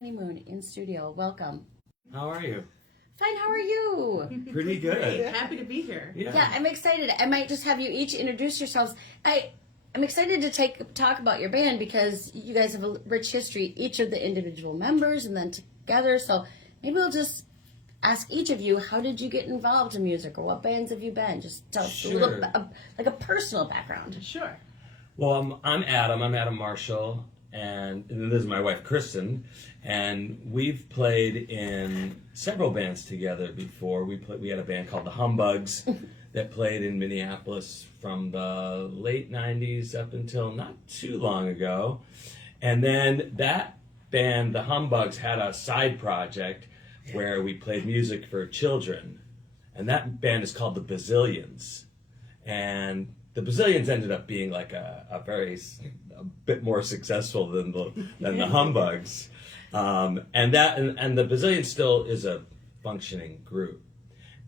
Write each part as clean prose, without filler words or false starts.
Honeymoon in studio. Welcome. How are you? Fine, how are you? Pretty good. Happy to be here. Yeah, I'm excited. I might just have you each introduce yourselves. I'm excited to talk about your band because you guys have a rich history, each of the individual members and then together. So maybe we'll just ask each of you, how did you get involved in music or what bands have you been? Just tell us a little bit, like a personal background. Sure. Well, I'm Adam. I'm Adam Marshall. And this is my wife, Kristen. And we've played in several bands together before. We had a band called the Humbugs that played in Minneapolis from the late 90s up until not too long ago. And then that band, the Humbugs, had a side project where we played music for children. And that band is called the Bazillions. And the Bazillions ended up being like a bit more successful than the Humbugs. And the Bazillions still is a functioning group.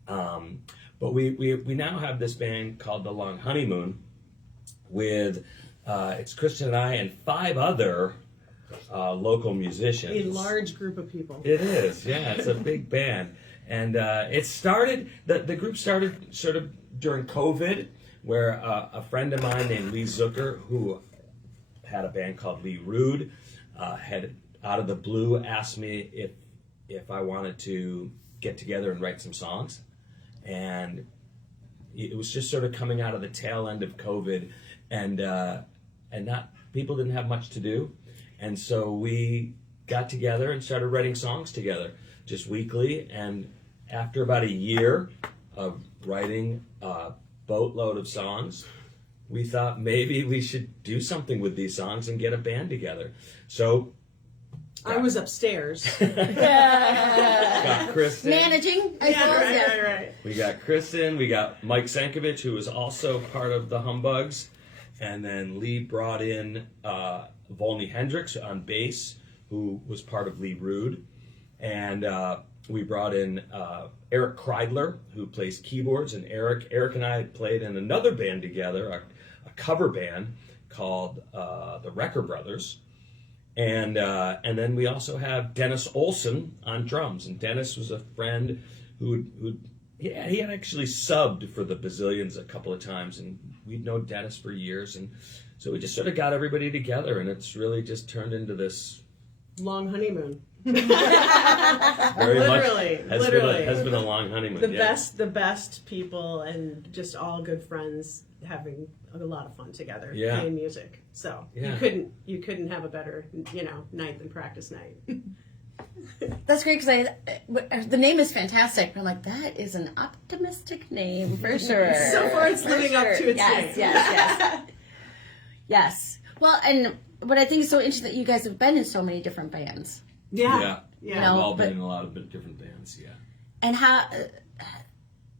But we now have this band called the Long Honeymoon with it's Kristen and I and 5 other local musicians. A large group of people. It is, yeah. It's a big band. And the group started sort of during COVID, where a friend of mine named Lee Zucker, who had a band called Lee Rude, had out of the blue asked me if I wanted to get together and write some songs. And it was just sort of coming out of the tail end of COVID, and people didn't have much to do. And so we got together and started writing songs together, just weekly. And after about a year of writing a boatload of songs, we thought maybe we should do something with these songs and get a band together. So I was upstairs. got Kristen. Managing, I suppose. Right. We got Kristen. We got Mike Sankovic, who was also part of the Humbugs. And then Lee brought in Volney Hendricks on bass, who was part of Lee Rude. And we brought in Eric Kreidler, who plays keyboards. And Eric and I had played in another band together, a cover band called the Wrecker Brothers. And then we also have Dennis Olson on drums. And Dennis was a friend who he had actually subbed for the Bazillions a couple of times, and we'd known Dennis for years. And so we just sort of got everybody together, and it's really just turned into this Long honeymoon. very Literally. Has been a long honeymoon. The best people and just all good friends having a lot of fun together playing music. So you couldn't have a better night than practice night. That's great because the name is fantastic. I'm like, that is an optimistic name for sure. So far, it's living up to its name. Yes. Well, and what I think is so interesting that you guys have been in so many different bands. Yeah. We've all been in a lot of different bands. Yeah. And how?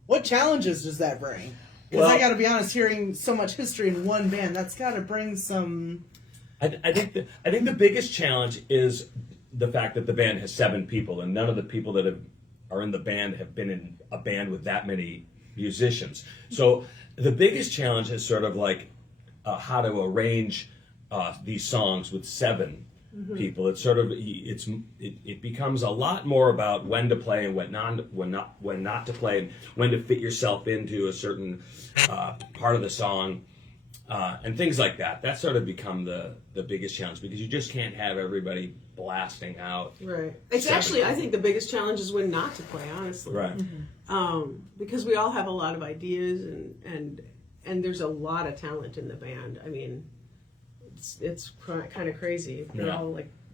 What challenges does that bring? Because I got to be honest, hearing so much history in one band, that's got to bring some. I think the biggest challenge is the fact that the band has 7 people, and none of the people that are in the band have been in a band with that many musicians. So the biggest challenge is sort of like how to arrange these songs with 7 people. It's sort of it becomes a lot more about when to play and when not to play, and when to fit yourself into a certain part of the song. And things like that. That's sort of become the biggest challenge, because you just can't have everybody blasting out. Right. It's actually, I think the biggest challenge is when not to play, honestly. Right. Because we all have a lot of ideas and there's a lot of talent in the band. I mean, it's kind of crazy.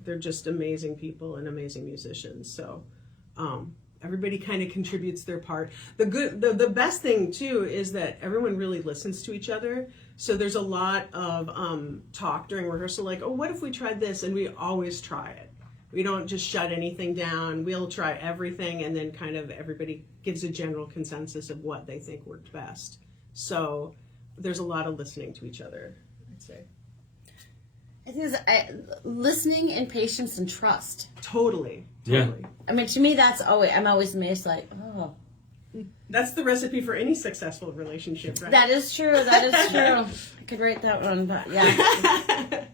They're just amazing people and amazing musicians. So, everybody kind of contributes their part. The best thing too is that everyone really listens to each other. So there's a lot of talk during rehearsal, like, oh, what if we tried this? And we always try it. We don't just shut anything down. We'll try everything, and then kind of everybody gives a general consensus of what they think worked best. So there's a lot of listening to each other, I'd say. I think it's listening and patience and trust. Totally. Yeah. I mean, to me, I'm always amazed, like, oh. That's the recipe for any successful relationship, right? That is true. I could write that one, but yeah.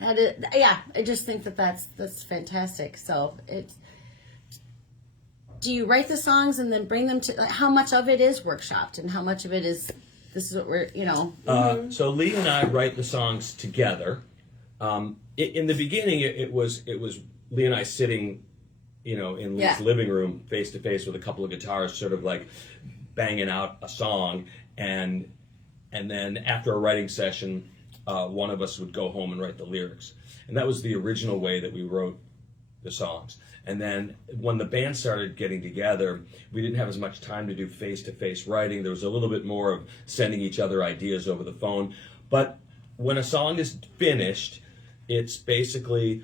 That is, yeah, I just think that's fantastic. So do you write the songs and then bring them to, like, how much of it is workshopped and how much of it is, this is what we're, So Lee and I write the songs together. In the beginning, it was Lee and I sitting, in Lee's living room, face to face with a couple of guitars, sort of like banging out a song, and then after a writing session, one of us would go home and write the lyrics, and that was the original way that we wrote the songs. And then when the band started getting together, we didn't have as much time to do face-to-face writing. There was a little bit more of sending each other ideas over the phone. But when a song is finished, it's basically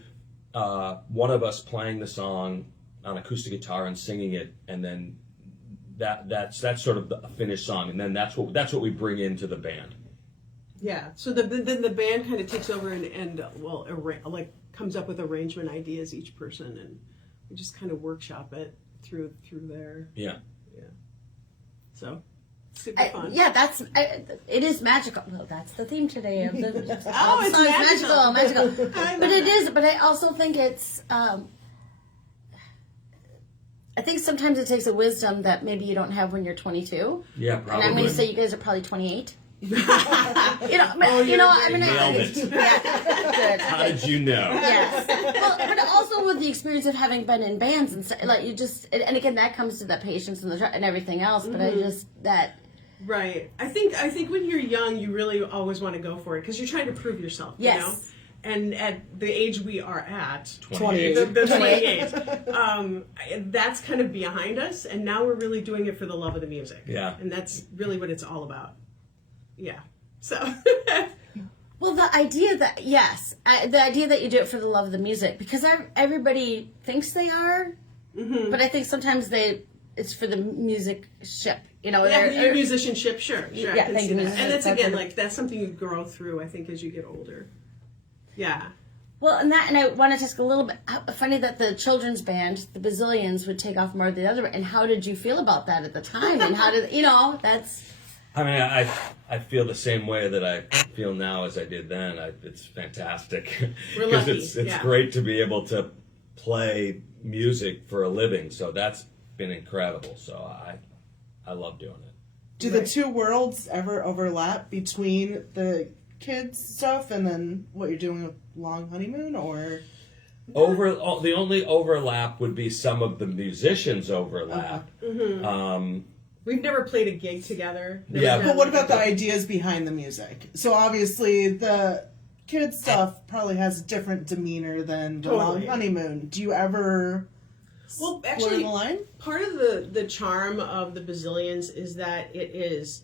one of us playing the song on acoustic guitar and singing it, and then that's sort of a finished song, and then that's what we bring into the band. Yeah. So then the band kind of takes over and comes up with arrangement ideas, each person, and we just kind of workshop it through there. Yeah. Yeah. So super fun. It is magical. Well, that's the theme today of the it's magical. But it is. But I also think it's. I think sometimes it takes a wisdom that maybe you don't have when you're 22. Yeah, probably. And I'm going to say you guys are probably 28. Nailed it. Good. How did you know? Yes. Well, but also with the experience of having been in bands and stuff, like you just, and again, that comes to that patience and everything else. But I just Right. I think when you're young, you really always want to go for it because you're trying to prove yourself. Yes. You know? And at the age we are at, 28. the 28, that's kind of behind us, and now we're really doing it for the love of the music. Yeah. And that's really what it's all about. Yeah. So. Well, the idea that you do it for the love of the music, because everybody thinks they are, but I think sometimes it's for the musicianship. Yeah, musicianship, sure. Yeah, thank you. And it's again that's something you grow through, I think, as you get older. Yeah. Well, and I wanted to ask a little bit. Funny that the children's band, the Bazillions, would take off more than the other. And how did you feel about that at the time? And how did that's? I mean, I feel the same way that I feel now as I did then. It's fantastic because it's great to be able to play music for a living. So that's been incredible. So I love doing it. Do the two worlds ever overlap between the kids stuff and then what you're doing with Long Honeymoon, or? The only overlap would be some of the musicians overlap. We've never played a gig together. But what about the ideas behind the music? So obviously the kids stuff probably has a different demeanor than the Long Honeymoon. Do you ever actually, the line? Part of the charm of the Bazillions is that it is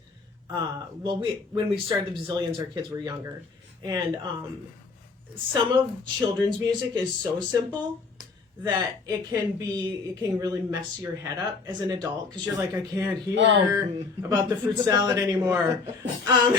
when we started the Bazillions, our kids were younger, and some of children's music is so simple that it can really mess your head up as an adult because you're like, I can't hear about the fruit salad anymore. I wonder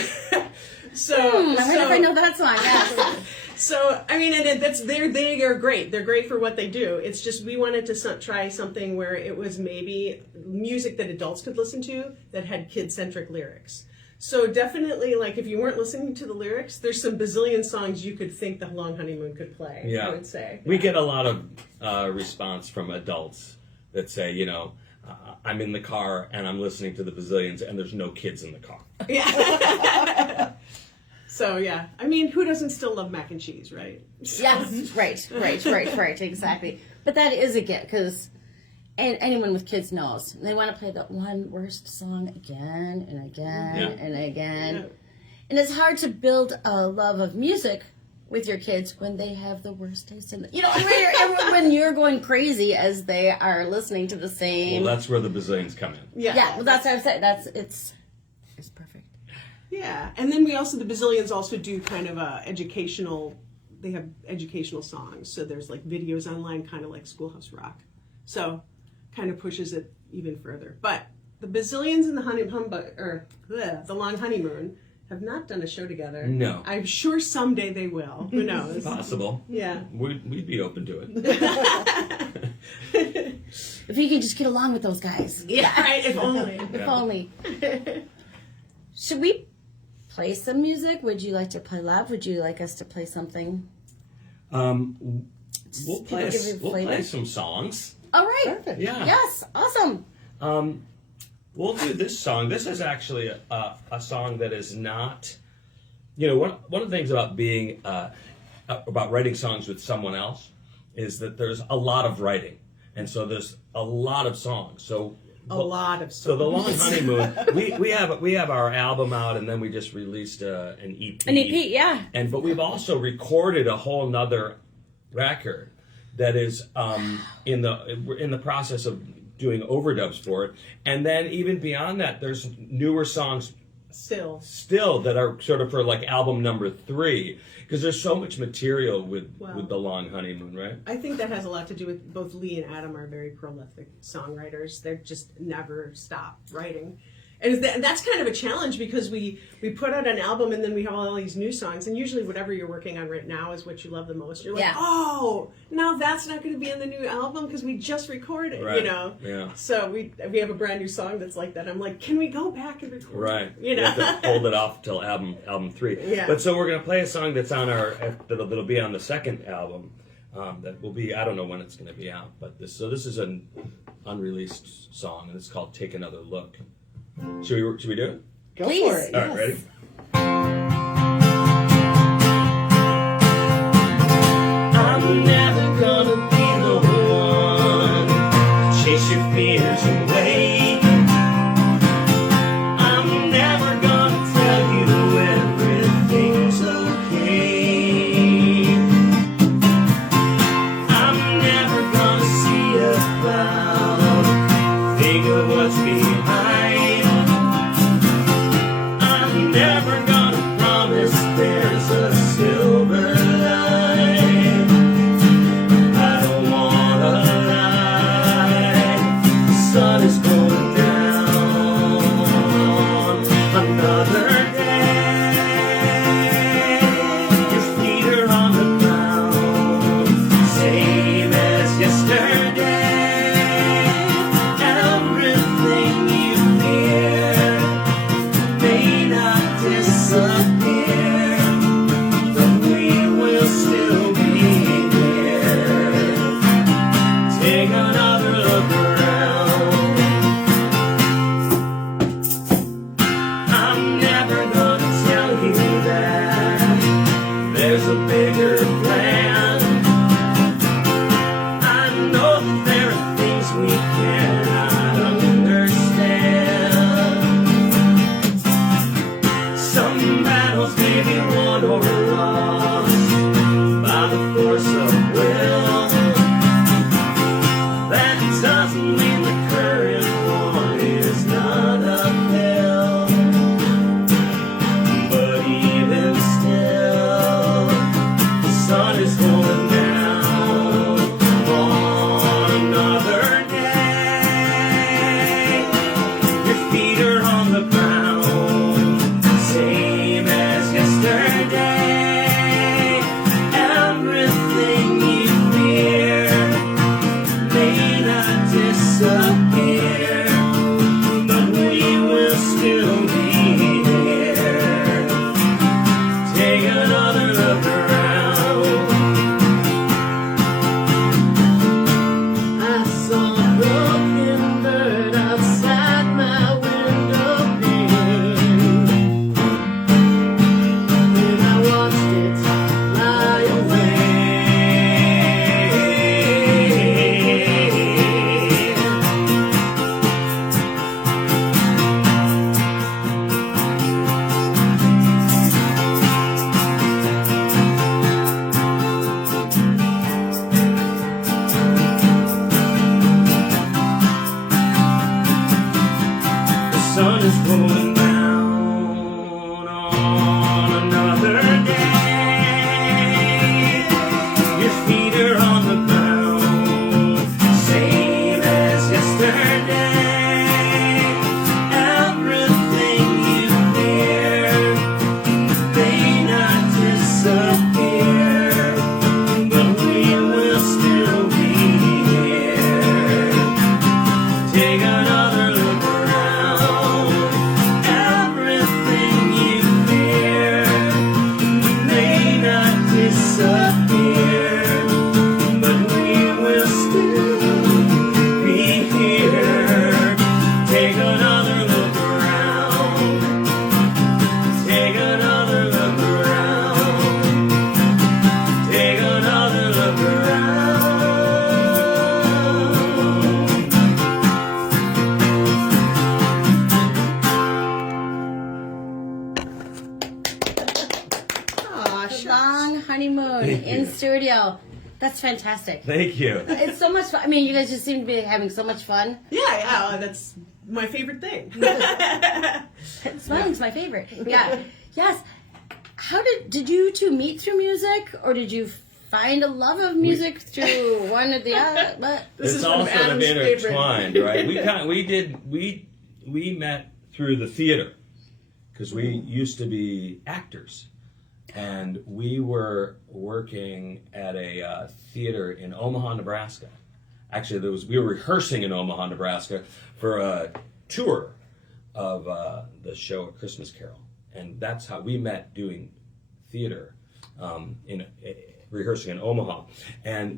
if I know that song. Yeah. So I mean, and they are great. They're great for what they do. It's just we wanted to try something where it was maybe music that adults could listen to that had kid-centric lyrics. So definitely, like if you weren't listening to the lyrics, there's some Bazillion songs you could think the Long Honeymoon could play. Yeah. I would say we get a lot of response from adults that say, I'm in the car and I'm listening to the Bazillions and there's no kids in the car. Yeah. So yeah, I mean, who doesn't still love mac and cheese, right? Yes, right, exactly. But that is a gift because anyone with kids knows they want to play that one worst song again and again and again, and it's hard to build a love of music with your kids when they have the worst taste in when you're going crazy as they are listening to the same. Well, that's where the Bazillions come in. Yeah. Well, that's what I'm saying. It's perfect. Yeah, and then the Bazillions also do kind of they have educational songs. So there's like videos online, kind of like Schoolhouse Rock. So kind of pushes it even further. But the Bazillions and the Long Honeymoon have not done a show together. No. I'm sure someday they will. Who knows? It's possible. Yeah. We'd be open to it. If you could just get along with those guys. Yeah, right. If only. If only. Should we play some music? Would you like to play live? Would you like us to play something? We'll play give you a we'll play flavor? some songs. All right. Perfect. Yeah. Yes. Awesome. We'll do this song. This is actually a song that is not, you know, one of the things about being about writing songs with someone else is that there's a lot of writing, and so there's a lot of songs. So A lot of so the Long songs. Honeymoon, we have our album out, and then we just released an EP. An EP, yeah. But we've also recorded a whole nother record that is we're in the process of doing overdubs for it. And then even beyond that, there's newer songs still that are sort of for like album number 3, because there's so much material with the Long Honeymoon, right? I think that has a lot to do with both Lee and Adam are very prolific songwriters. They're just never stop writing. And that's kind of a challenge because we put out an album and then we have all these new songs, and usually whatever you're working on right now is what you love the most. You're like, oh, now that's not going to be in the new album because we just recorded, Right. you know? Yeah. So we have a brand new song that's like that. I'm like, can we go back and record? Right. You know? We have to hold it off till album 3. Yeah. But so we're going to play a song that's on that'll be on the second album. That will be, I don't know when it's going to be out, but this is an unreleased song, and it's called Take Another Look. Should we do it? Go Please. for it. All right, ready? I'm never gonna be the one to chase your fears away. I'm never gonna tell you everything's okay. I'm never gonna see a cloud, think of what's behind. I'm never gonna promise there's a silver line. I don't wanna lie. The sun is going down another day. Your feet are on the ground, same as yesterday. Everything you fear may not disappear, but we will still be here. Take another look around. I'm never gonna tell you that there's a bigger plan. I know that there are things we cannot understand. Some battles may be won or lost by the force of will. That doesn't mean the current one is not uphill. But even still, the sun is going down on That's fantastic. Thank you. It's so much fun. I mean, you guys just seem to be having so much fun. Yeah, that's my favorite thing. Smiling's my favorite. Yeah. Yes. How did you two meet through music, or did you find a love of music through one or the other? But It's all sort of intertwined, right? We met through the theater because we used to be actors, and we were working at a theater in Omaha, Nebraska. Actually, we were rehearsing in Omaha, Nebraska for a tour of the show A Christmas Carol, and that's how we met doing theater, rehearsing in Omaha.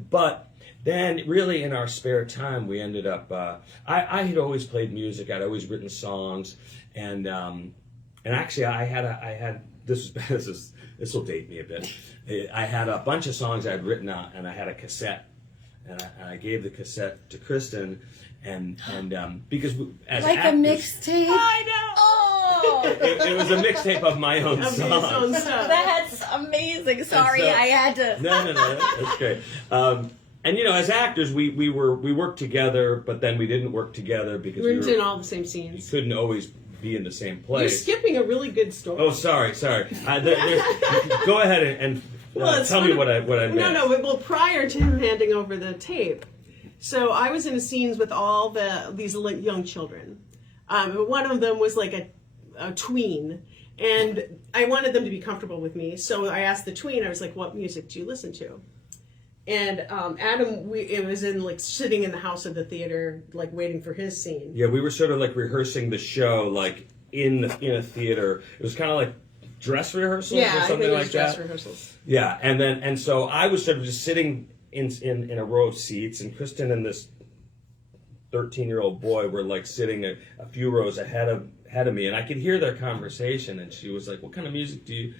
But then really in our spare time we ended up I had always played music. I'd always written songs, and actually I had this will date me a bit. I had a bunch of songs I'd written out, and I had a cassette, and I gave the cassette to Kristen, and because as like actors, a mixtape. I know. Oh, it was a mixtape of my own Of his songs. own stuff. that's amazing. Sorry, so- I had to. No, that's great. And as actors, we worked together, but then we didn't work together because We weren't in all the same we scenes. couldn't always be in the same You're place. skipping a really good story. Oh, sorry. Go ahead and Well, tell me what I missed. No. Well, prior to him handing over the tape, so I was in scenes with all these young children. One of them was like a tween, and I wanted them to be comfortable with me. So I asked the tween. I was like, "What music do you listen to?" And Adam, it was in like sitting in the house of the theater, like waiting for his scene. Yeah, we were sort of like rehearsing the show, like in a theater. It was kind of like dress rehearsals Yeah, or I think something it like was dress that. rehearsals. Yeah, and so I was sort of just sitting in a row of seats, and Kristen and this 13-year-old boy were like sitting a few rows ahead of me, and I could hear their conversation. And she was like, "What kind of music do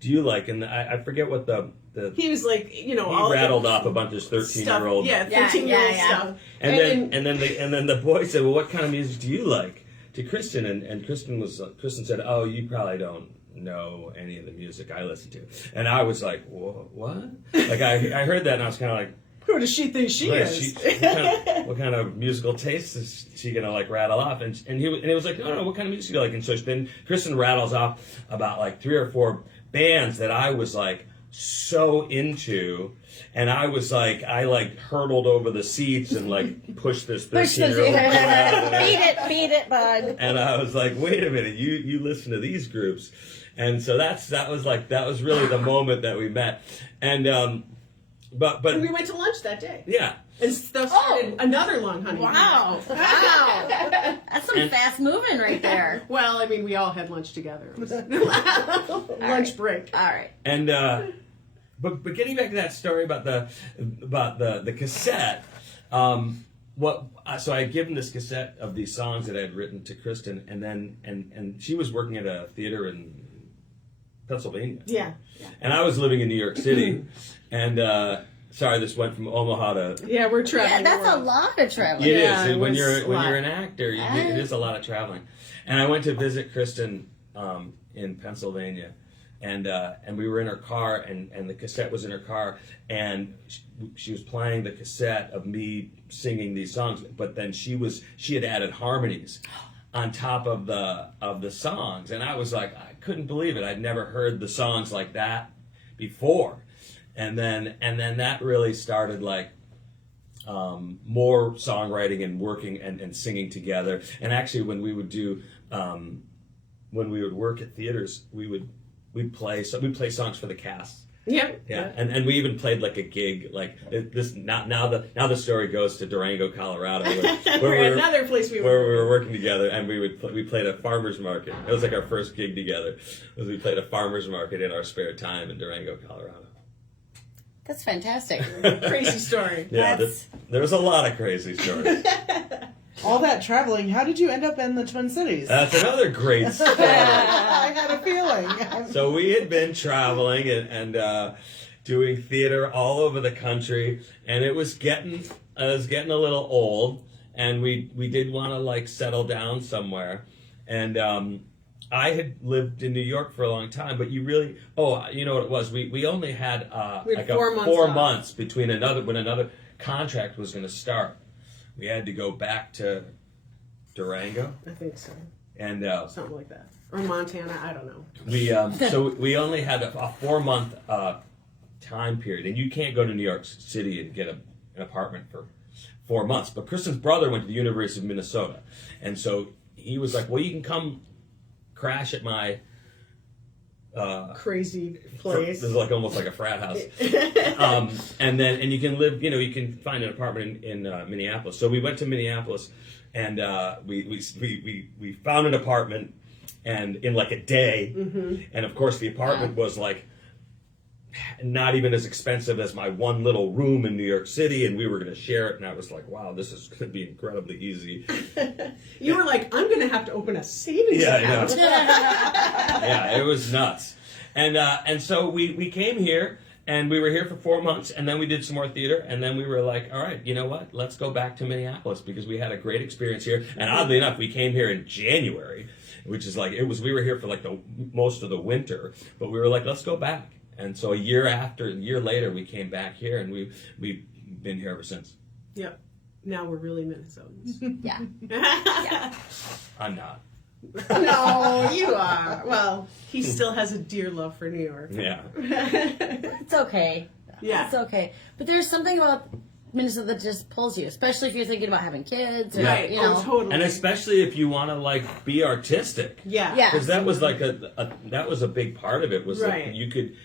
you like?" And I forget what the He was like, he all rattled off a bunch of 13-year-old. Yeah, 13-year-old Yeah. stuff. And then the boy said, "Well, what kind of music do you like?" to Kristen, and Kristen said, "Oh, you probably don't know any of the music I listen to." And I was like, "What?" Like I heard that, and I was kind of like, Who does she think she is? what kind of musical taste is she gonna like rattle off? And he was like, no, what kind of music do you like? And so then Kristen rattles off about like 3 or 4 bands that I was like so into, and I was like, I like hurtled over the seats and like pushed this 13-year-old boy out of there. Beat it, bud. And I was like, wait a minute, you listen to these groups. And so that was really the moment that we met. And but And we went to lunch that day. yeah. And stuff started another long honeymoon. Wow. That's some fast moving right there. Well, I mean, we all had lunch together. It was lunch break. All right. And but getting back to that story about the cassette, so I had given this cassette of these songs that I had written to Kristen, and then and she was working at a theater in Pennsylvania. Yeah. And I was living in New York City, and sorry, this went from Omaha to. Yeah, we're traveling. Yeah, that's the a world. lot of traveling. It Yeah, is it when was you're a lot. an actor. It is a lot of traveling, and I went to visit Kristen in Pennsylvania, and we were in her car, and the cassette was in her car, and she was playing the cassette of me singing these songs, but then she had added harmonies on top of the songs, and I was like, I couldn't believe it. I'd never heard the songs like that before, and then that really started like more songwriting and working and singing together. And actually, when we would work at theaters, we'd play songs for the cast. Yep. Yeah, and we even played like a gig like this. Now the story goes to Durango, Colorado, where Another place we where were. we were working together, and we played a farmers market. It was like our first gig together. We played a farmers market in our spare time in Durango, Colorado. That's fantastic. Crazy story. Yeah, That's- there was a lot of crazy stories. All that traveling, how did you end up in the Twin Cities? That's another great story. I had a feeling. So we had been traveling and doing theater all over the country, and it was getting a little old, and we did want to like settle down somewhere, and I had lived in New York for a long time, but you really, you know what it was? We only had We had like 4 months 4 off. months between when another contract was going to start. We had to go back to Durango, I think so. and Something like that. Or Montana, I don't know. we so we only had a 4-month time period, and you can't go to New York City and get an apartment for 4 months. But Kristen's brother went to the University of Minnesota, and so he was like, "Well, you can come crash at my Crazy place. This is like almost like a frat house, and you can live. You know, you can find an apartment in Minneapolis. So we went to Minneapolis, and we found an apartment, and in like a day, and of course the apartment was like not even as expensive as my one little room in New York City, and we were going to share it, and I was like, wow, this is going to be incredibly easy. You were like, I'm going to have to open a savings Yeah, account. I know. Yeah, it was nuts. And so we came here, and we were here for 4 months, and then we did some more theater, and then we were like, all right, you know what? Let's go back to Minneapolis, because we had a great experience here. And oddly enough, we came here in January, which is like, we were here for like most of the winter, but we were like, let's go back. And so a year later, we came back here, and we've been here ever since. Yep. Now we're really Minnesotans. Yeah. I'm not. No, you are. Well, he still has a dear love for New York. Yeah. It's okay. Yeah. It's okay. But there's something about Minnesota that just pulls you, especially if you're thinking about having kids. Or, Right. You know. Oh, totally. And especially if you want to like be artistic. Yeah. Yeah. Because that was like that was a big part of it. Was Right. like you could.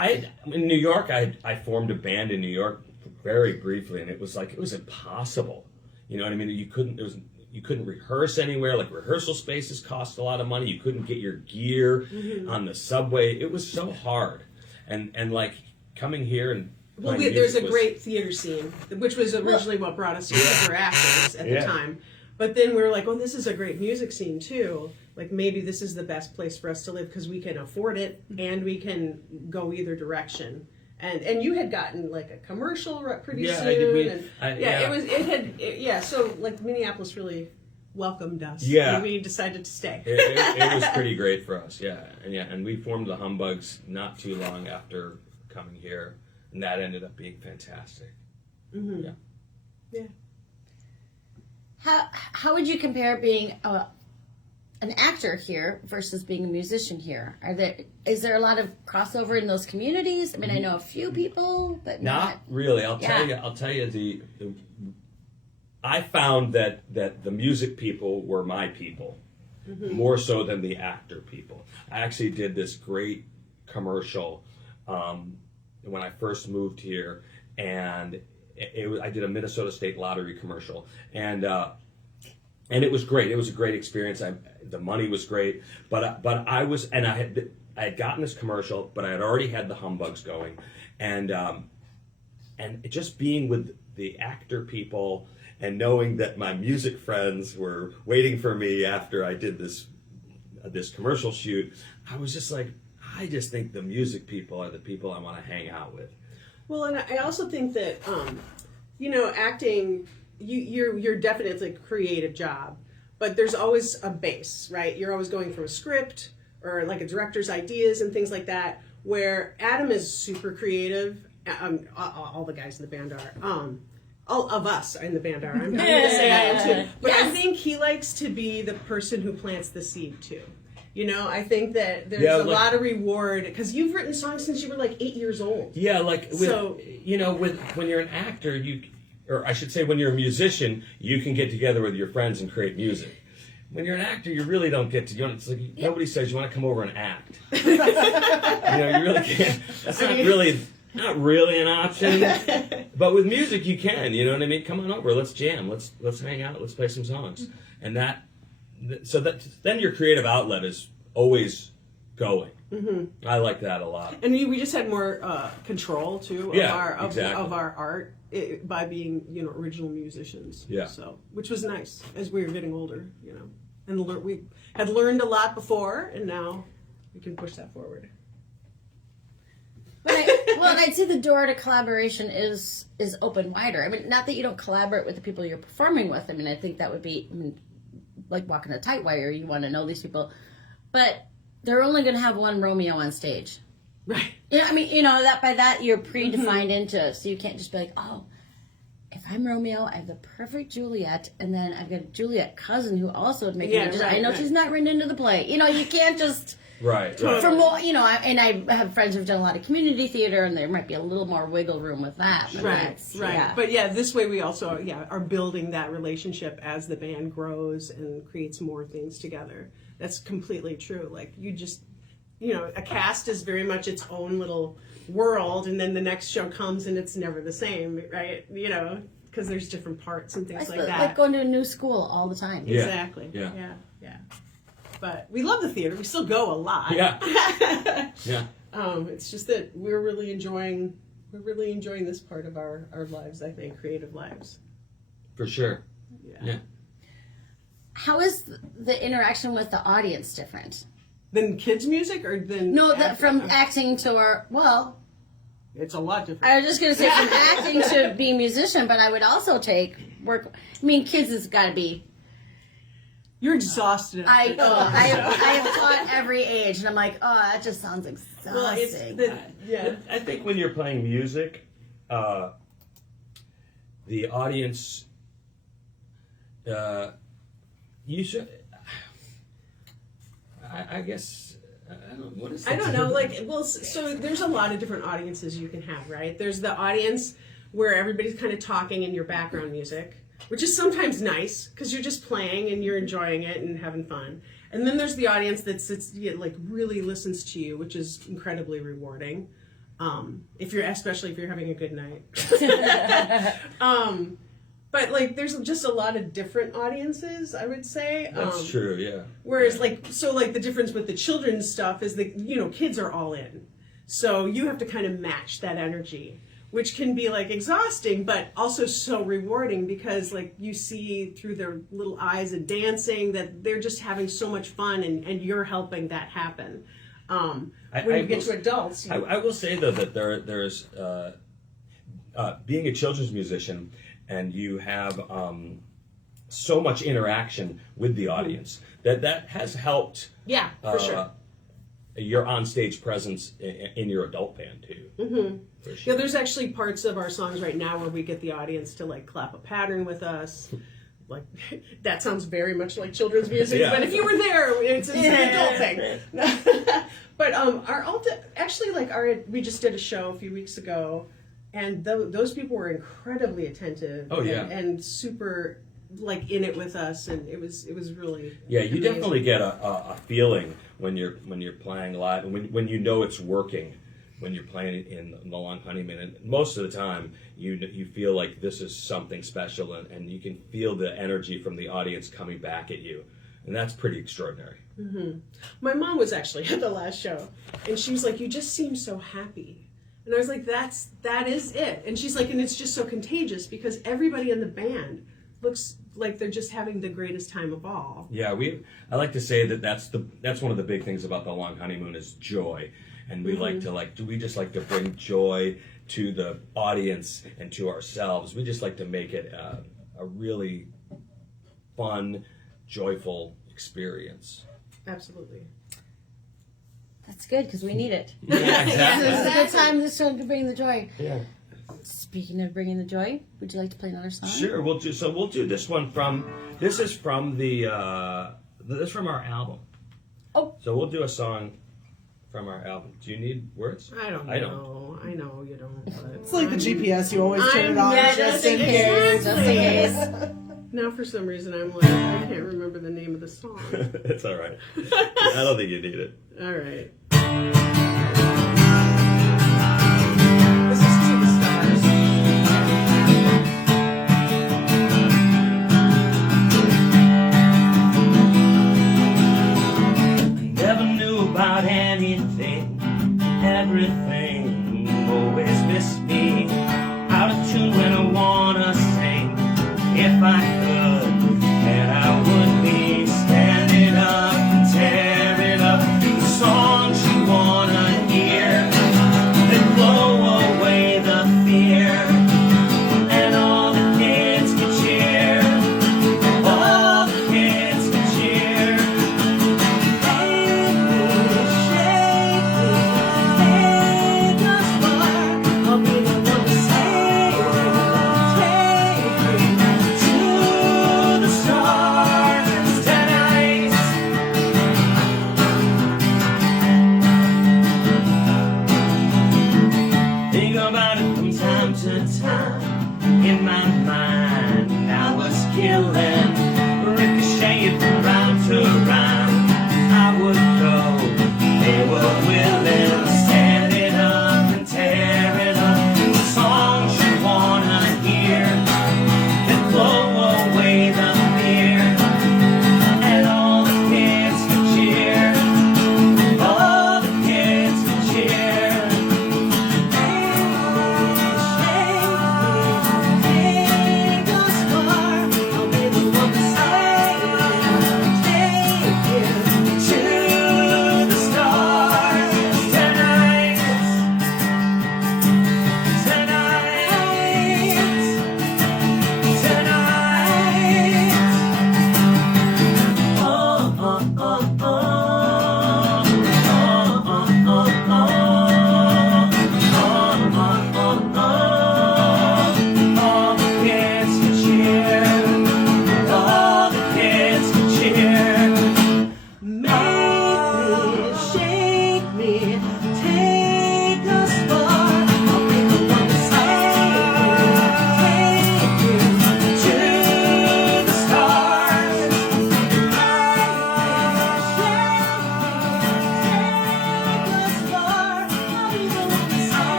In New York, I formed a band in New York very briefly, and it was impossible. You know what I mean? You couldn't rehearse anywhere. Like rehearsal spaces cost a lot of money. You couldn't get your gear on the subway. It was so hard, and like coming here and Well, playing there's a music was- great theater scene, which was originally what brought us here. We're actors at the Yeah. time. But then we were like, oh, this is a great music scene, too. Like, maybe this is the best place for us to live because we can afford it and we can go either direction. And you had gotten, like, a commercial pretty Yeah, soon. I did. So, like, Minneapolis really welcomed us. Yeah. And we decided to stay. It was pretty great for us, and we formed the Humbugs not too long after coming here, and that ended up being fantastic. Mm-hmm. Yeah. Yeah. How would you compare being an actor here versus being a musician here? Is there a lot of crossover in those communities? I mean, I know a few people, but Not really. I'll tell you. I found that the music people were my people more so than the actor people. I actually did this great commercial when I first moved here, and I did a Minnesota State Lottery commercial, and it was great. It was a great experience. The money was great, but I had gotten this commercial, but I had already had the Humbugs going, and just being with the actor people and knowing that my music friends were waiting for me after I did this commercial shoot, I was just like, I just think the music people are the people I want to hang out with. Well, and I also think that, acting, you're definitely a creative job, but there's always a base, right? You're always going from a script or like a director's ideas and things like that, where Adam is super creative. All the guys in the band are. All of us in the band are. I'm going to say I am too. But I think he likes to be the person who plants the seed too. You know, I think that there's a lot of reward because you've written songs since you were like 8 years old. Yeah, like when you're an actor, or I should say, when you're a musician, you can get together with your friends and create music. When you're an actor, you really don't get to. It's like nobody says you want to come over and act. You really can't. That's not really an option. But with music, you can. You know what I mean? Come on over. Let's jam. Let's hang out. Let's play some songs. And then your creative outlet is always going. Mm-hmm. I like that a lot. And we just had more control too of our art by being original musicians. Yeah. So which was nice as we were getting older, and we had learned a lot before, and now we can push that forward. And I'd say the door to collaboration is open wider. I mean, not that you don't collaborate with the people you're performing with. I mean, I think that would be like walking a tight wire. You want to know these people. but they're only going to have one Romeo on stage. Right. Yeah, I mean, that by that you're predefined into, so you can't just be like, oh, if I'm Romeo, I have the perfect Juliet, and then I've got a Juliet cousin who also would make it. I know she's not written into the play. You can't just. Right. From what and I have friends who've done a lot of community theater, and there might be a little more wiggle room with that. Right. Yeah. But this way we also are building that relationship as the band grows and creates more things together. That's completely true. Like you just, a cast is very much its own little world, and then the next show comes and it's never the same, right? Because there's different parts and things like that. Like going to a new school all the time. Yeah. Exactly. Yeah. But we love the theater. We still go a lot. Yeah. Yeah. It's just that we're really enjoying this part of our lives, I think, creative lives. For sure. Yeah. How is the interaction with the audience different? Than kids' music or than... No, from acting to it's a lot different. I was just going to say from acting to being a musician, but I would also take work. I mean, kids has got to be... You're exhausted. I have taught every age, and I'm like, oh, that just sounds exhausting. I think when you're playing music, the audience, you should. I guess. I don't know. So there's a lot of different audiences you can have, right? There's the audience where everybody's kind of talking in your background music, which is sometimes nice because you're just playing and you're enjoying it and having fun. And then there's the audience that sits, really listens to you, which is incredibly rewarding. Especially if you're having a good night. But there's just a lot of different audiences, I would say. That's true, yeah. Whereas the difference with the children's stuff is that, kids are all in. So you have to kind of match that energy, which can be exhausting, but also so rewarding because you see through their little eyes and dancing that they're just having so much fun and you're helping that happen. When you get to adults. I will say though that there's being a children's musician and you have so much interaction with the audience that has helped. Yeah, for sure. Your on-stage presence in your adult band too. Mm-hmm. For sure. Yeah, there's actually parts of our songs right now where we get the audience to clap a pattern with us. That sounds very much like children's music, but if you were there, it's an adult thing. But we just did a show a few weeks ago, and those people were incredibly attentive. Oh yeah, and super in it with us, and it was really you amazing. definitely get a feeling when you're playing live, and when it's working. When you're playing in the Long Honeymoon, and most of the time you feel like this is something special, and you can feel the energy from the audience coming back at you, and that's pretty extraordinary. Mm-hmm. My mom was actually at the last show, and she was like, "You just seem so happy," and I was like, "That is it," and she's like, "And it's just so contagious because everybody in the band looks like they're just having the greatest time of all." Yeah, I like to say that's one of the big things about the Long Honeymoon is joy. And we we just like to bring joy to the audience and to ourselves. We just like to make it a really fun, joyful experience. Absolutely. That's good because we need it. Yeah, exactly. This is a good time to bring the joy. Yeah. Speaking of bringing the joy, would you like to play another song? Sure, we'll do this one this is from our album. Oh. So we'll do a song from our album. Do you need words? I don't know. I know you don't. But it's like the GPS. You always turn it on just in case. Just in case. Now, for some reason, I'm I can't remember the name of the song. It's all right. I don't think you need it. All right. This is To the Stars. Never knew about anything, everything, always missed me. Out of tune when I wanna sing, if I could, then I would be standing up and tearing up the songs you wanna hear, that blow away the fear, and all the kids can cheer, all the kids can cheer.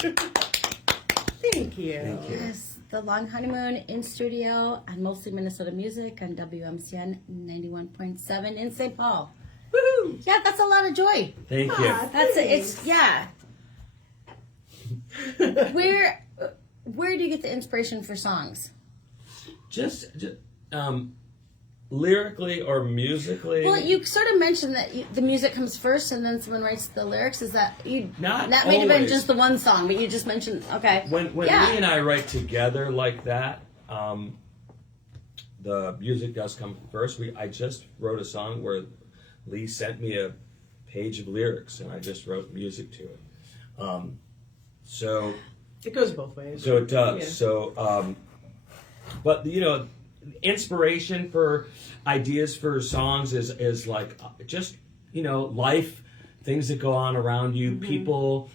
Thank you. Thank you. Yes, the Long Honeymoon in studio on Mostly Minnesota Music on WMCN 91.7 in St. Paul. Woohoo! Yeah, that's a lot of joy. Thank you. Ah, That's it. thanks. It's yeah. Where do you get the inspiration for songs? Just lyrically or musically. Well, you sort of mentioned that the music comes first, and then someone writes the lyrics. Is that you? Not that may have been always. just the one song, but you just mentioned okay. When yeah. Lee and I write together like that, the music does come first. I just wrote a song where Lee sent me a page of lyrics, and I just wrote music to it. So It goes both ways. it does. Yeah. So, but inspiration for ideas for songs is like just life, things that go on around you, people,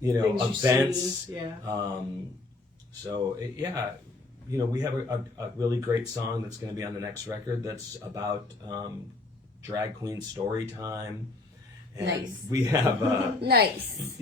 Things you events. see, yeah. We have a really great song that's going to be on the next record that's about drag queen story time. And Nice. we have, Nice.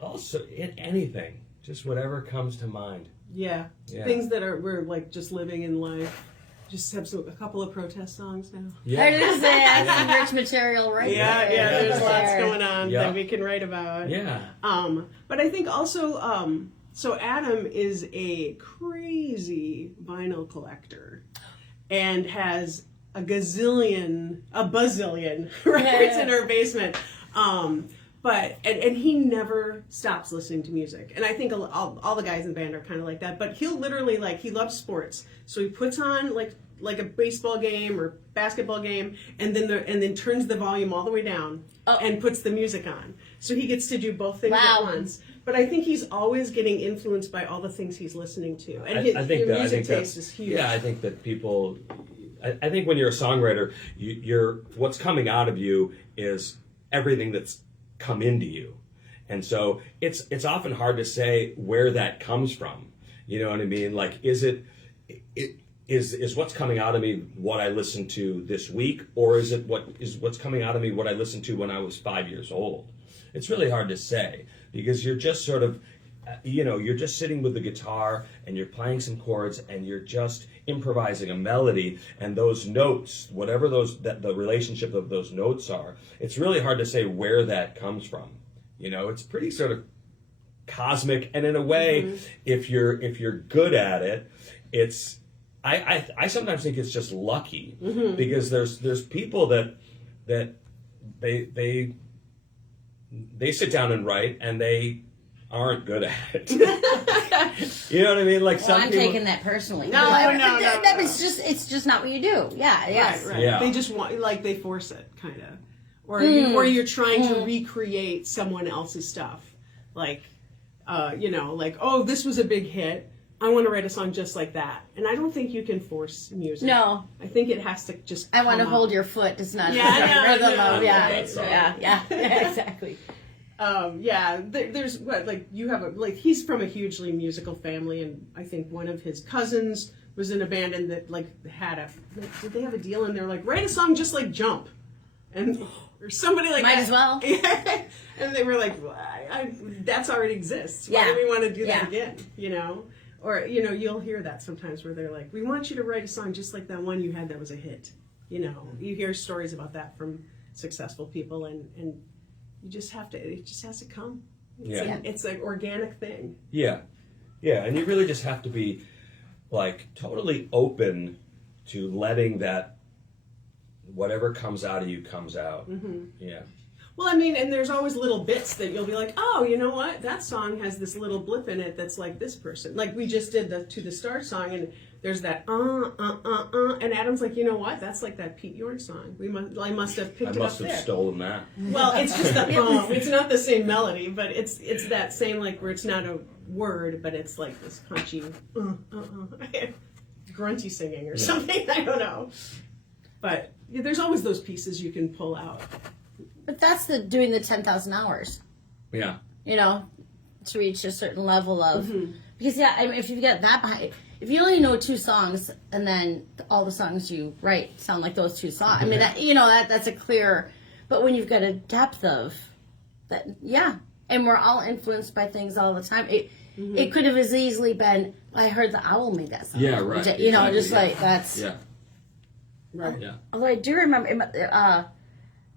also anything, just whatever comes to mind. Yeah. Yeah. Things that we're like just living in life. Just have a couple of protest songs now. There it is. That's some rich material right there. There's lots There. going on Yeah. that we can write about. Yeah. But I think also, so Adam is a crazy vinyl collector and has a bazillion records in her basement. But he never stops listening to music, and I think all the guys in the band are kind of like that. But he'll literally he loves sports, so he puts on like a baseball game or basketball game, and then turns the volume all the way down and puts the music on, so he gets to do both things at once. But I think he's always getting influenced by all the things he's listening to, and his music taste is huge. Yeah, I think that people. I think when you're a songwriter, you're what's coming out of you is everything that's come into you, and so it's often hard to say where that comes from. You know what I mean? Like, is what's coming out of me what I listened to this week, or is what's coming out of me what I listened to when I was 5 years old? It's really hard to say because you're just sort of, you're just sitting with the guitar and you're playing some chords and you're just improvising a melody, and those notes, whatever the relationship of those notes are, it's really hard to say where that comes from. It's pretty sort of cosmic, and in a way, if you're good at it, it's I sometimes think it's just lucky because there's people that they sit down and write and they aren't good at it. You know what I mean? Like some I'm people, taking that personally. No. It's just not what you do. Yeah, yes. Right. Yeah. They just want they force it kind of, or you're trying to recreate someone else's stuff, oh, this was a big hit. I want to write a song just like that, and I don't think you can force music. No. I think it has to just. I want to come hold out. your foot. It's not Yeah, rhythm. yeah, Yeah, exactly. There's you have he's from a hugely musical family, and I think one of his cousins was in a band and that had did they have a deal, and they're like, write a song just like Jump, and or somebody like Might that. as well. And they were like, well, that's already exists. Why do we want to do that again? Or you'll hear that sometimes where they're like, we want you to write a song just like that one you had that was a hit. You hear stories about that from successful people, and you just have to. It just has to come. It's an organic thing. Yeah, and you really just have to be totally open to letting that whatever comes out of you comes out. Yeah. Well, I mean, and there's always little bits that you'll be like, oh, you know what? That song has this little blip in it that's like this person. Like we just did the To the Stars song, and there's that and Adam's like, you know what? That's like that Pete Yorn song. I must have picked it up there. I must have stolen that. Well, it's just the it's not the same melody, but it's that same where it's not a word, but it's like this punchy grunty singing or something. I don't know. But there's always those pieces you can pull out. But that's doing the 10,000 hours. Yeah. To reach a certain level of because if you get that behind, if you only know 2 songs and then all the songs you write sound like those 2 songs, I mean that's a clear. But when you've got a depth of that, and we're all influenced by things all the time. It could have as easily been, I heard the owl made that sound. Yeah, right. You know, Exactly, just yeah. like that's. Yeah. Right. Yeah. Although I do remember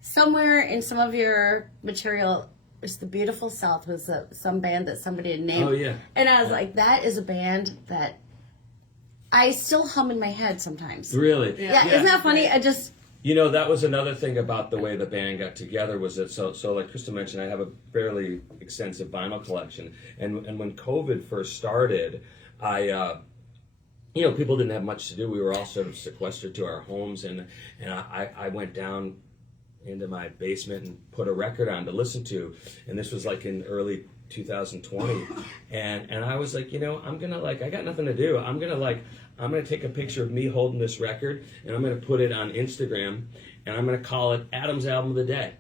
somewhere in some of your material, it's the Beautiful South was some band that somebody had named. Oh, yeah. And I was like, that is a band that I still hum in my head sometimes. Really? Yeah, isn't that funny? I just. You know, that was another thing about the way the band got together was that, so like Krista mentioned, I have a fairly extensive vinyl collection. And when COVID first started, people didn't have much to do. We were all sort of sequestered to our homes. And I went down into my basement and put a record on to listen to. And this was like in early 2020. And I was like, I'm going to I got nothing to do. I'm going to take a picture of me holding this record, and I'm going to put it on Instagram, and I'm going to call it Adam's Album of the Day.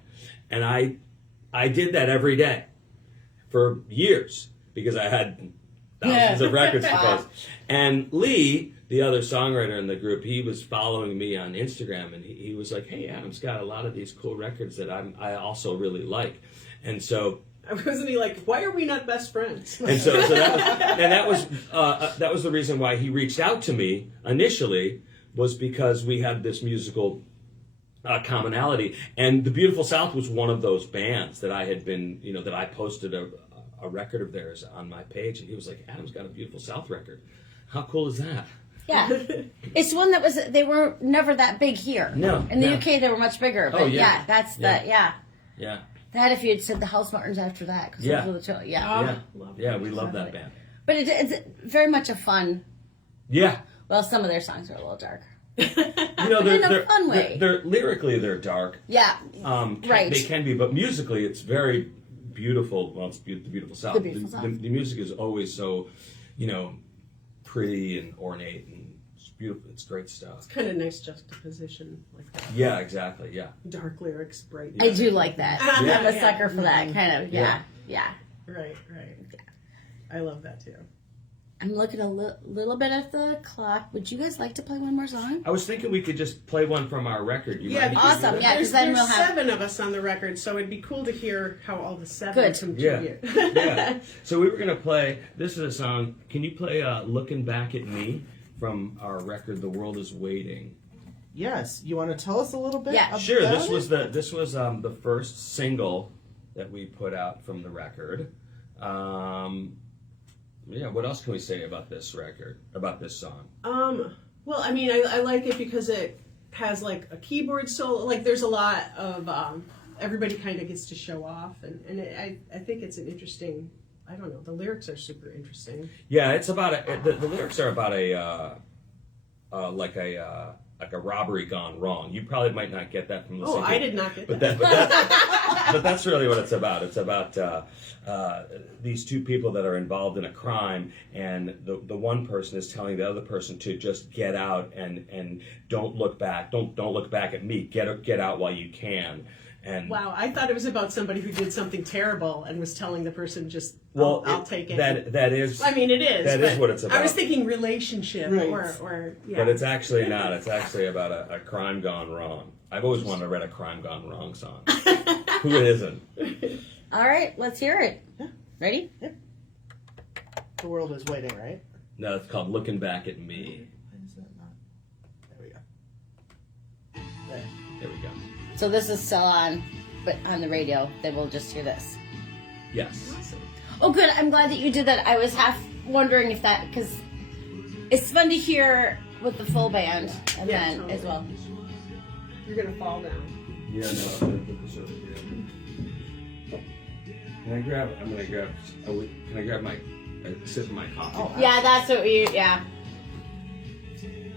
And I did that every day for years because I had thousands of records to post. And Lee, the other songwriter in the group, he was following me on Instagram, and he was like, hey, Adam's got a lot of these cool records that I also really like. And so... Wasn't he like, why are we not best friends? And so that was the reason why he reached out to me initially, was because we had this musical commonality. And the Beautiful South was one of those bands that I had been, that I posted a record of theirs on my page, and he was like, Adam's got a Beautiful South record. How cool is that? Yeah. It's one that they were never that big here. No. In the UK, they were much bigger. But yeah. That's Yeah. That if you had said the House Martins after that. Cause Yeah. Those were the two, We love that band. But it's very much a fun. Yeah. Well, some of their songs are a little dark. They're in a fun way. They're lyrically they're dark. Yeah. Right. They can be, but musically it's very beautiful. Well, it's the Beautiful South. The Beautiful South. The music is always so, pretty and ornate, and it's beautiful. It's great stuff. It's kind of nice juxtaposition like that. Yeah, exactly. Yeah. Dark lyrics, bright. I do like that. Yeah. I'm a sucker for that kind of. Yeah. Right. I love that too. I'm looking a little bit at the clock. Would you guys like to play one more song? I was thinking we could just play one from our record. Yeah, awesome. Yeah, because then there's we'll have 7 of us on the record, so it'd be cool to hear how all the 7 Good. contribute. Yeah. So we were gonna play. This is a song. Can you play "Looking Back at Me" from our record, "The World Is Waiting"? Yes. You want to tell us a little bit? Yeah. about Sure. This it? was the first single that we put out from the record. What else can we say about this record? About this song? Well, I mean, I like it because it has like a keyboard solo. Like, there's a lot of everybody kind of gets to show off, and I think it's an interesting. I don't know. The lyrics are super interesting. Yeah, it's about the lyrics are about like a robbery gone wrong. You probably might not get that from listening. Oh, I did not get but that. But that's really what it's about. It's about these two people that are involved in a crime, and the one person is telling the other person to just get out and don't look back. Don't look back at me. Get out while you can. And wow, I thought it was about somebody who did something terrible and was telling the person just, well, I'll take it. That is. I mean, it is. That is what it's about. I was thinking relationship Right. or yeah. But it's actually not. It's actually about a crime gone wrong. I've always wanted to write a crime gone wrong song. Who isn't? All right, let's hear it. Yeah. Ready? Yep. The World Is Waiting, right? No, it's called "Looking Back at Me." Why is that not? There we go. There. There we go. So this is still on, but on the radio. Then we'll just hear this. Yes. Awesome. Oh, good. I'm glad that you did that. I was half wondering if that, because it's fun to hear with the full band and Yeah, then totally. as well. You're gonna fall down. Yeah, no, I'm gonna put this over here. Can I grab? I'm gonna grab. Can I grab a sip of my coffee? Oh, Yeah, that's what we. Yeah.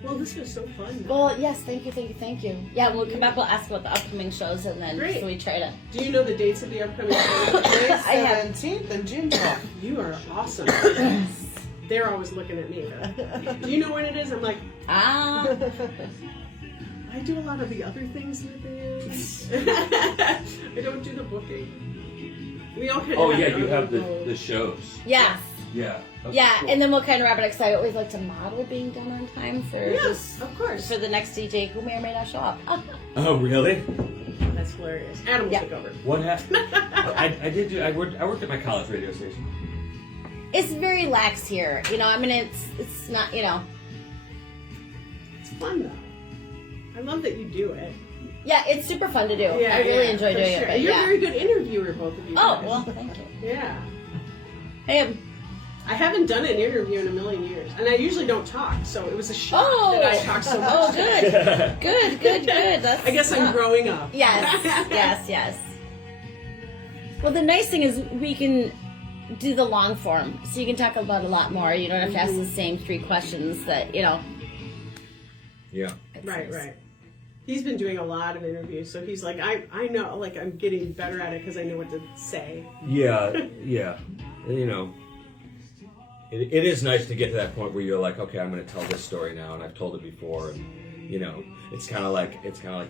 Well, this was so fun. Well, yes. Thank you. Yeah, when we come back, we'll ask about the upcoming shows, and then Great. so we try to. Do you know the dates of the upcoming shows? May I have- 17th and June 12th. You are awesome. They're always looking at me. Do you know when it is? I'm like, Ah. I do a lot of the other things in the band. I don't do the booking. We all kind of Oh have yeah, our you own have little- the shows. Yes. Yeah. Okay, Yeah, cool. and then we'll kind of wrap it up because I always like to model being done on time for Yes, of course. for the next DJ who may or may not show up. Oh really? That's hilarious. Adam will Yeah. take over. What happened? I worked at my college radio station. It's very lax here. You know, I mean, it's not, you know. It's fun though. I love that you do it. Yeah, it's super fun to do. I really enjoy for doing sure. it. But You're yeah. a very good interviewer, both of you. Oh, guys. well, thank you. Yeah. Hey, I haven't done an interview in a million years, and I usually don't talk, so it was a shock that I talk so much. Oh, good. Good. That's, I guess I'm growing up. Yes. Well, the nice thing is we can do the long form, so you can talk about a lot more. You don't have to ask the same 3 questions that, you know. Yeah. Right. He's been doing a lot of interviews, so he's like, I know, like, I'm getting better at it because I know what to say. Yeah. You know, it is nice to get to that point where you're like, okay, I'm going to tell this story now, and I've told it before, and you know, it's kind of like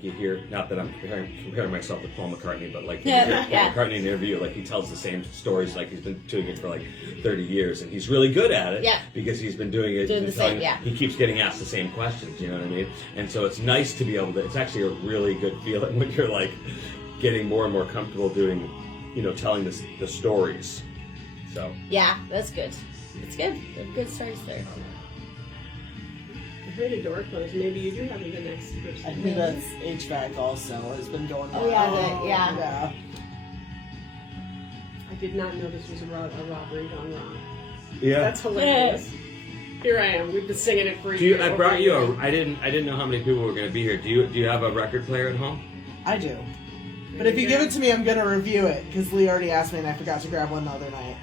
you hear. Not that I'm comparing myself to Paul McCartney, but like you hear Paul McCartney in an interview, like he tells the same stories, like he's been doing it for like 30 years, and he's really good at it. Yeah. Because he's been doing it. Doing the same. Yeah. He keeps getting asked the same questions. You know what I mean? And so it's nice to be able to. It's actually a really good feeling when you're like getting more and more comfortable doing, you know, telling the stories. So. Yeah, that's good. It's good. Good stories there. I heard a door close. Maybe you do have the next person. I think that's HVAC also has been going on. Oh, yeah. Yeah. I did not know this was a robbery gone wrong. Yeah. That's hilarious. Here I am. We've been singing it for Do you, you. I brought you I didn't know how many people were going to be here. Do you have a record player at home? I do. But if you give it to me, I'm going to review it, because Lee already asked me and I forgot to grab one the other night.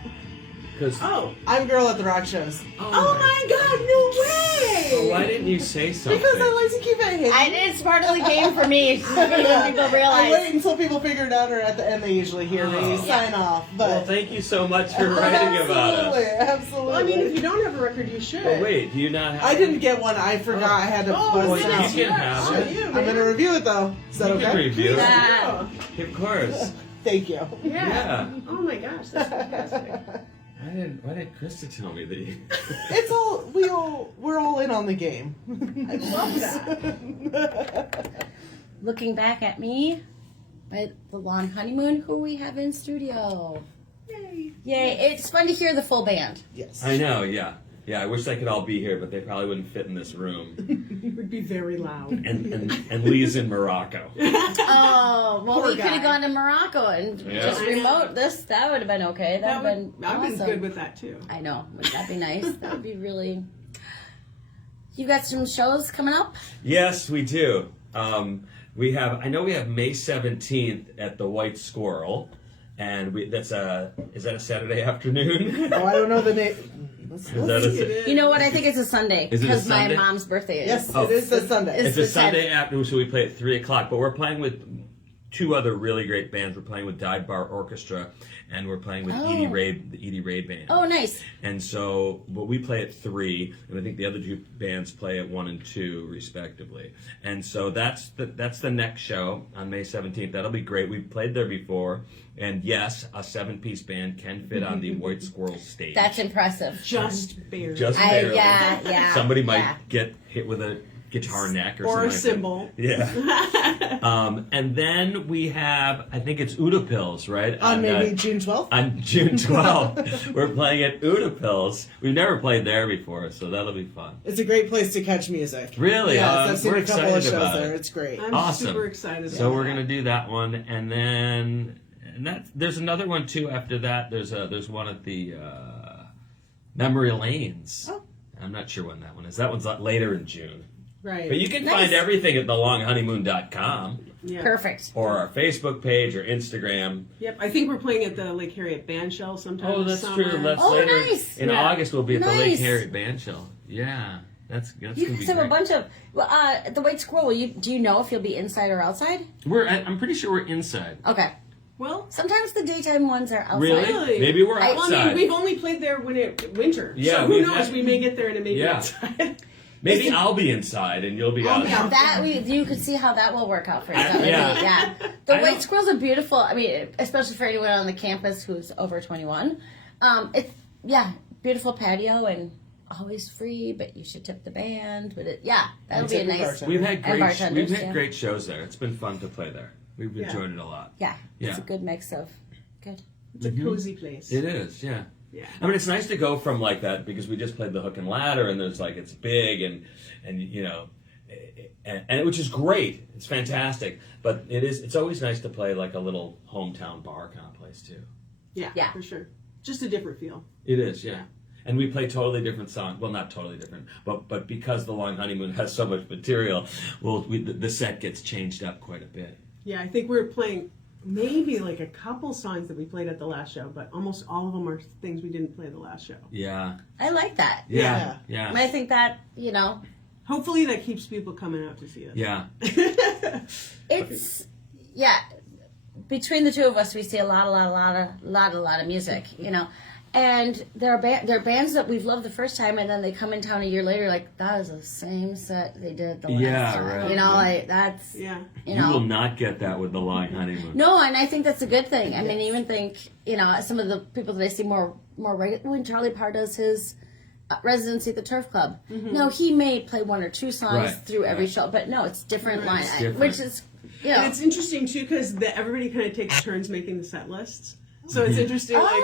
Oh. I'm Girl at the Rock Shows. Oh my God, no way! Oh, why didn't you say something? Because I like to keep it hidden. It's part of the game for me. People I realize. wait until people figure it out, or at the end they usually hear me sign off. But Well, thank you so much for writing about us. Absolutely. Well, I mean, if you don't have a record, you should. But wait, do you not have... I didn't get one. I forgot. I had to buzz then out. it's You can yours. have Sure, it. you, I'm man. going to review it, though. Is that You okay? can review it. Yeah. Of course. Thank you. Yeah. Oh my gosh, that's fantastic. Why did Krista tell me that you... It's we're all in on the game. I love that. Looking back at me, at the Long Honeymoon, who we have in studio. Yay. Yay. It's fun to hear the full band. Yes. I know, yeah. Yeah, I wish they could all be here, but they probably wouldn't fit in this room. It would be very loud. And Lee's in Morocco. Oh, well, Poor we could have guy. gone to Morocco and Yeah. just I know. remote this. That would have been okay. That would have been I've awesome. been good with that too. I know. Wouldn't that be nice? That would be really... You got some shows coming up? Yes, we do. We have May 17th at the White Squirrel. And is that a Saturday afternoon? Oh, I don't know the name. Let's Is that It a, is. You know what? I think it's a Sunday. Is it a Because my Sunday? mom's birthday is. Yes, Oh. it is a Sunday. It's it's a the Sunday 10th. afternoon, so we play at 3 o'clock. But we're playing with 2 other really great bands. We're playing with Dive Bar Orchestra, and we're playing with Oh. the Edie Ray Band. Oh, nice. And so, but we play at 3, and I think the other 2 bands play at 1 and 2, respectively. And so that's the next show on May 17th. That'll be great. We've played there before, and yes, a 7-piece band can fit on the White Squirrel stage. That's impressive. Just barely. Just barely. Yeah. Somebody might yeah. get hit with a guitar neck or Or a something. cymbal. Yeah. And then we have, I think it's Udapils, right? On maybe June 12th? On June 12th, we're playing at Udapils. We've never played there before, so that'll be fun. It's a great place to catch music. Really? Yes, I've seen we're a couple of excited shows about there. it. It's great. I'm Awesome. super excited. So about we're that. gonna do that one, and then there's another one too. After that, there's one at the Memory Lanes. Oh. I'm not sure when that one is. That one's later in June. Right. But you can Nice. find everything at thelonghoneymoon.com Yeah. Perfect. or our Facebook page or Instagram. Yep. I think we're playing at the Lake Harriet Band Shell sometime Oh, this that's summer. true. That's Oh, later nice. in Yeah. August. We'll be at the Lake Nice. Harriet Band Shell. Yeah, that's You gonna be guys have a great. bunch of... at the White Squirrel, do you know if you'll be inside or outside? I'm pretty sure we're inside. Okay. Well, Sometimes the daytime ones are outside. Really? Maybe we're I- well, I outside. mean, we've only played there when winter. Yeah, So who we've knows? had- We may get there and it may be Yeah. outside. Maybe I'll be inside and you'll be outside. You could see how that will work out for you. I- That would be- yeah. yeah. The I White don't- Squirrels are beautiful. I mean, especially for anyone on the campus who's over 21. It's beautiful patio and always free, but you should tip the band. But that'll be a tip the nice. bartender. We've had And bartenders, great shows there. It's been fun to play there. We've Yeah. enjoyed it a lot. Yeah, it's Yeah. a good mix of good. It's a cozy place. It is, yeah. Yeah. I mean, it's nice to go from like that because we just played the Hook and Ladder, and there's like it's big and you know, and which is great. It's fantastic, but it's always nice to play like a little hometown bar kind of place too. Yeah, Yeah. for sure. Just a different feel. It is, yeah. And we play totally different songs. Well, not totally different, but because the Long Honeymoon has so much material, the set gets changed up quite a bit. Yeah, I think we're playing maybe like a couple songs that we played at the last show, but almost all of them are things we didn't play at the last show. Yeah. I like that. Yeah. And I think that, you know, Hopefully that keeps people coming out to see us. Yeah. it's between the two of us we see a lot of music, you know. And there are bands that we've loved the first time, and then they come in town a year later, like that is the same set they did the last time. Right. You know, like that's Yeah. You will not get that with the Long Honeymoon. no, and I think that's a good thing. I mean, even think, you know, some of the people that I see more regular when Charlie Parr does his residency at the Turf Club. No, he may play one or two songs Right, through every right. show, but no, it's different line, It's different. which is, you know. And it's interesting too because everybody kind of takes turns making the set lists. So it's interesting, like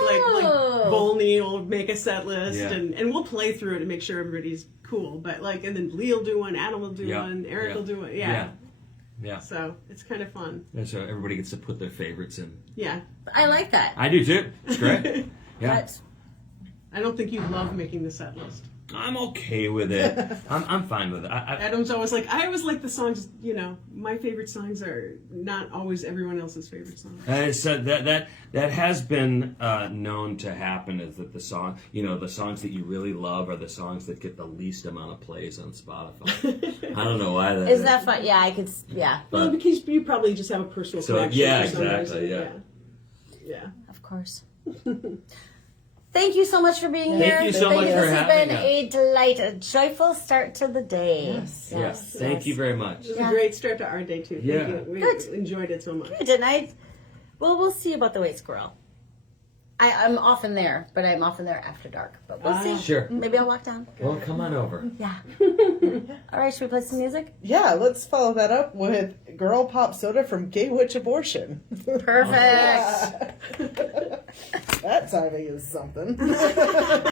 Volney will make a set list, Yeah. and we'll play through it and make sure everybody's cool. But like, and then Lee will do one, Adam will do Yeah. one, Eric Yeah. will do one. Yeah. So it's kind of fun. And so everybody gets to put their favorites in. Yeah. I like that. I do too. It's great. Yeah. But I don't think you love making the set list. I'm okay with it. I'm fine with it. Adam's always like, I always like the songs, you know, my favorite songs are not always everyone else's favorite songs. So that has been known to happen is that the songs that you really love are the songs that get the least amount of plays on Spotify. I don't know why that is. isn't that fun? Yeah, I could. Yeah, Well, because you probably just have a personal So, connection. yeah, with some exactly, reason. Yeah. of course. Thank you so much for being here. Thank you so much for This has having been us. a delight, a joyful start to the day. Yes. Thank you very much. It was Yeah. a great start to our day too. Thank Yeah. you. We Good. enjoyed it so much. Good, and we'll see about the White Squirrel. I'm often there, but I'm often there after dark. But we'll see. Sure. Maybe I'll walk down. Well, come on over. Yeah. All right, should we play some music? Yeah, let's follow that up with Girl Pop Soda from Gay Witch Abortion. Perfect. That timing is something.